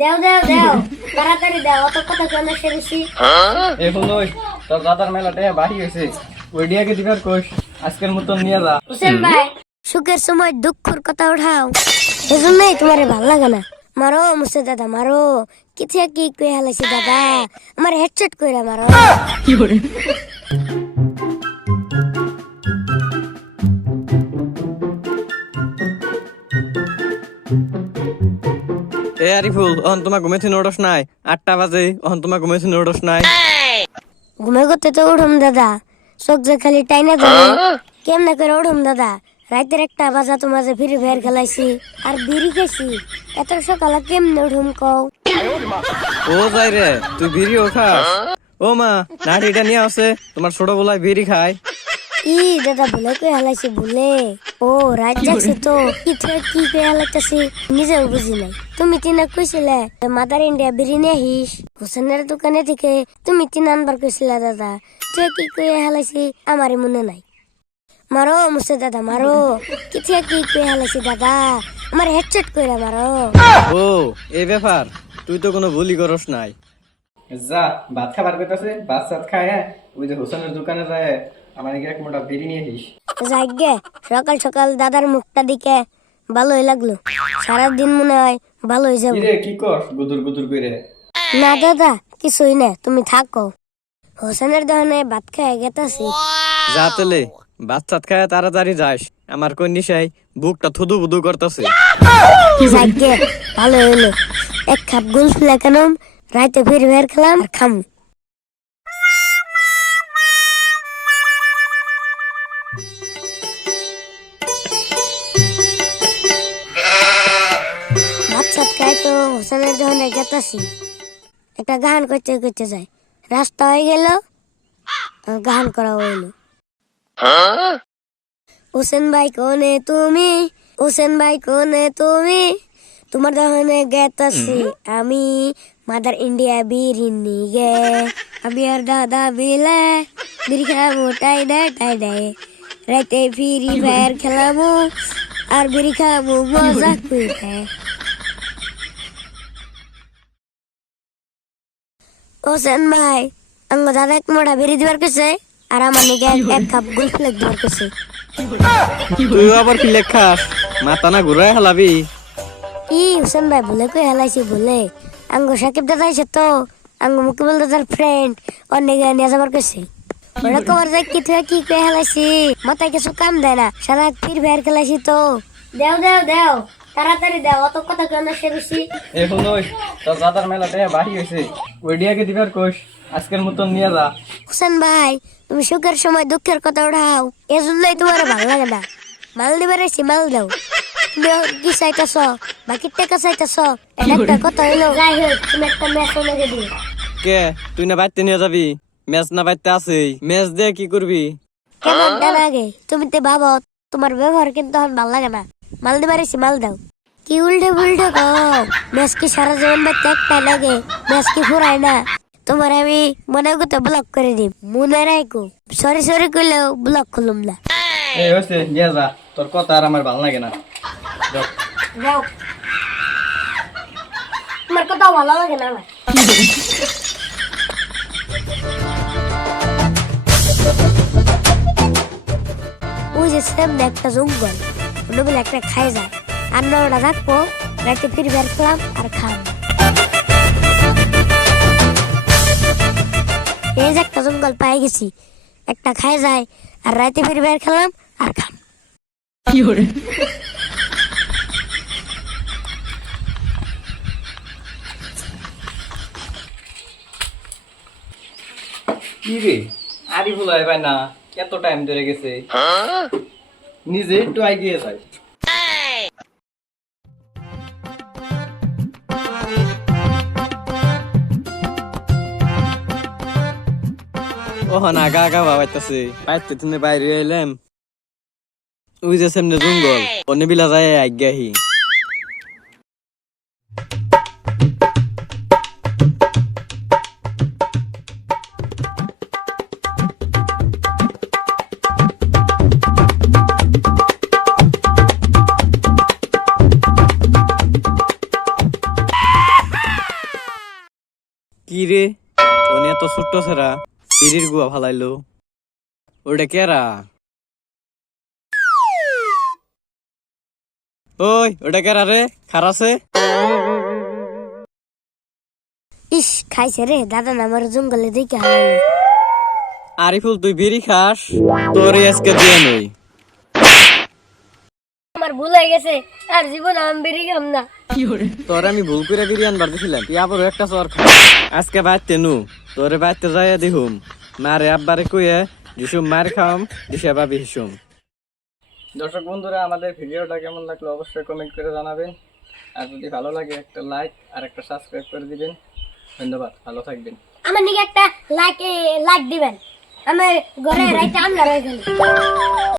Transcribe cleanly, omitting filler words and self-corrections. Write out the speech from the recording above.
দেও দেও দেও তাড়াতাড়ি দেও, অত কথা কেন সেরেছি? এ হলোই তোর দাদার মেলাটা বাড়ি হয়েছে, ওই ডিয়াকে দিবার কোষ আজকের মতন নিয়ে যা। হোসেন ভাই, সুখের সময় দুঃখের কথা উঠাও, এজন্যই তোমার ভালো লাগে না। মারো মুসে দাদা মারো, কি থেকে কি কই হালাইছি দাদা, আমার হেডশট কইরা মারো। এ আরিফুল, অহন তোমার ঘুমেছি নোডস নাই, 8টা বাজে, অহন তোমার ঘুমেছি নোডস নাই। ঘুমে করতে তো উঠুম দাদা, চোখ যে খালি টাইনা ধরে, কেমনে করে উঠুম দাদা? রাতের 1টা বাজা তোমার যে ফ্রি ফায়ার খেলাইছি আর বিড়ি খেয়েছি, এত সকালে কেমনে উঠুম কও? ও যাই রে, তুই বিড়িও খাস? ও মা, নাড়িটা নিয়ে আসে, তোমার ছোট বলাই বিড়ি খায়। ই দাদা ভুলে কই হালাইছি ভুলে। ও রাত জাগছে তো, কি থেকে কি কই হালাইতেছি নিজেও বুঝি নাই। তুমি তিনা কইছিলে মাদার ইন্ডিয়া বিরিয়ানি আহিস হোসেনের দোকানে থেকে, তুমি তিন আনবার কইছিলা দাদা, তুই কি কই হালাইছি আমারই মনে নাই। মারো মুসে দাদা মারো, কি থেকে কি কই হালাইছি দাদা, আমার হেডশট কইরা মারো। ও এই ব্যাপার, তুই তো কোনো ভুলই করস নাই। যা ভাত খাবার কইতাছে, ভাত সাত খায়, হ্যাঁ ওই যে হোসেনের দোকানে যায় আমার এক মোটা বিড়ি নিয়ে আসিস। যাইগে সকাল সকাল দাদার মুখটা দিকে ভালোই লাগলো, সারাদিন মনে হয় ভালো হয়ে যাবো। কিরে কি কর গুদুর গুদুর কইরে? না দাদা কিছুই না, তুমি থাকো, হোসেনের দোকানে ভাত খেয়ে গেতাছি। যা তেলে ভাত সাত খায় তাড়াতাড়ি যাস, আমার কোন নিশাই বুকটা থুদু বুদু করতেছে। যাইগে ভালো হইলো, 1 কাপ গুলফুলা কেন রাইতে ফির বের খেলাম আর খামু। ভাত সাত খাই তো হোসেনের দোকানে গেতাছি, একটা গান করতে করতে যায়, রাস্তা হয়ে গেল গান করা হইলো। হোসেন ভাই কোনে তুমি, হোসেন ভাই কোনে তুমি, তোমার দোকানে গেতাছি আমি, মাদার ইন্ডিয়া বিরিয়ানি গে, আমি আর দাদা বিলে বিড়ি খাবো টাই দে, রাইতে ফ্রি ফায়ার খেলাবো আর বিড়ি খাবো মজা করে। হোসেন ভাই, আঙ্গ দাদা 1 মোটা বিড়ি দিবার কেছে আর আমার নিকে 1 কাপ গুলফুলা দিবার কেছে। তুই আবার কি লেখাস, মাথা না ঘুরাই হালাবি? ই হোসেন ভাই ভুলে কই হেলাইছি ভুলে, আঙ্গ সাকিব দাদা আইছে তো, আঙ্গ মুকিবুল দাদার ফ্রেন্ড, অনেক নিয়ে যাবার কেছে, ওরা কবার যায় কি থেকে কি কই হেলাইছি, মাথায় কিছু কাম দেয় না, সারা ফির বের খেলাইছি তো। দেও দেও দেও তাড়াতাড়ি দেও, অত কথা কেন সেরেছি? এ হলোই তোর দাদার মেলাটা বাড়ি হয়েছে, ওই ডিয়াকে দিবার কোষ আজকের মতন নিয়ে যা। হোসেন ভাই, তুমি সুখের সময় দুঃখের কথা উঠাও, এজন্যই তোমার ভালো লাগে না। মাল দিবার এসি মাল দাও, তুমি এখন কি চাইতেছ, বাকি টাকা চাইতেছ, এটা একটা কথা হইলো। যাই হোক তুমি একটা ম্যাচ লেগে দিও। কে তুই না বাইতে নিয়ে যাবি? ম্যাচ না বাইতে আছেই, ম্যাচ দিয়ে কি করবি? কেমনটা লাগে তুমি তো ভাবো, তোমার ব্যবহার কিন্তু এখন ভালো লাগে না। মাল দিবার এসি মাল দাও। কি উল্টে পুল্টে কও, ম্যাচ কি সারা জীবন বাইতে একটা লাগে, ম্যাচ কি ফুরায় না? তোমার আমি মনে করতে ব্লক করে দিই, মনে রাখো, সরি সরি করলেও ব্লক করলাম না। এই হচ্ছে নিয়ে যা, তোর কথা আর আমার ভালো লাগে না। যাও। যাও, তোমার কথা ভালো লাগে না আমার। ওই যে সামনে একটা জঙ্গল, ওটা বলে একটা খাই যায়, আর নটা থাকবো, রাতে ফির বের খেলাম আর খাম। এই যে একটা জঙ্গল পাই গেছি, একটা খাই যায় আর রাতে ফির বের খেলাম আর খাম। কি রে আরিফুল ভাই না, এত টাইম ধরে গেছে, নিজে একটু এগিয়ে যায়। ওহ না গা গা বাবাইতেছে, বাইতে তুমি বাইরে এলাম, ওই যে সামনে জঙ্গল, অন্য বিলা যায় আজ্ঞাহি। কি রে ওনে এত ছোট্ট সেরা বিড়ির গুয়া ফালাইলো ওটা কেরা ওই ওটা কেরা রে খারাছে ইস খাইছে রে দাদা আমার জঙ্গলে দেখে হারালো। আরিফুল তুই বিড়ি খাস তোরে আজকে দিয়ে নই আমার ভুল হয়ে গেছে আর জীবন আমি বেরিয়ে গেলাম না। তোর আমি ভুল করে বিড়ি আনবার দিছিলাম তুই আবার একটা চর খা আজকে বাইতে নু তোরে বাইতে যাইয়া দিহুম মারে আব্বারে কইয়ে দিসুম মার খাম দিশা ভাবি হিসুম। দর্শক বন্ধুরা আমাদের ভিডিওটা কেমন লাগলো অবশ্যই কমেন্ট করে জানাবেন আর যদি ভালো লাগে একটা লাইক আর একটা সাবস্ক্রাইব করে দিবেন। ধন্যবাদ, ভালো থাকবেন। আমার নিকে একটা লাইক দিবেন। আমার ঘরে রাইতে আমরা রয়ে গেল।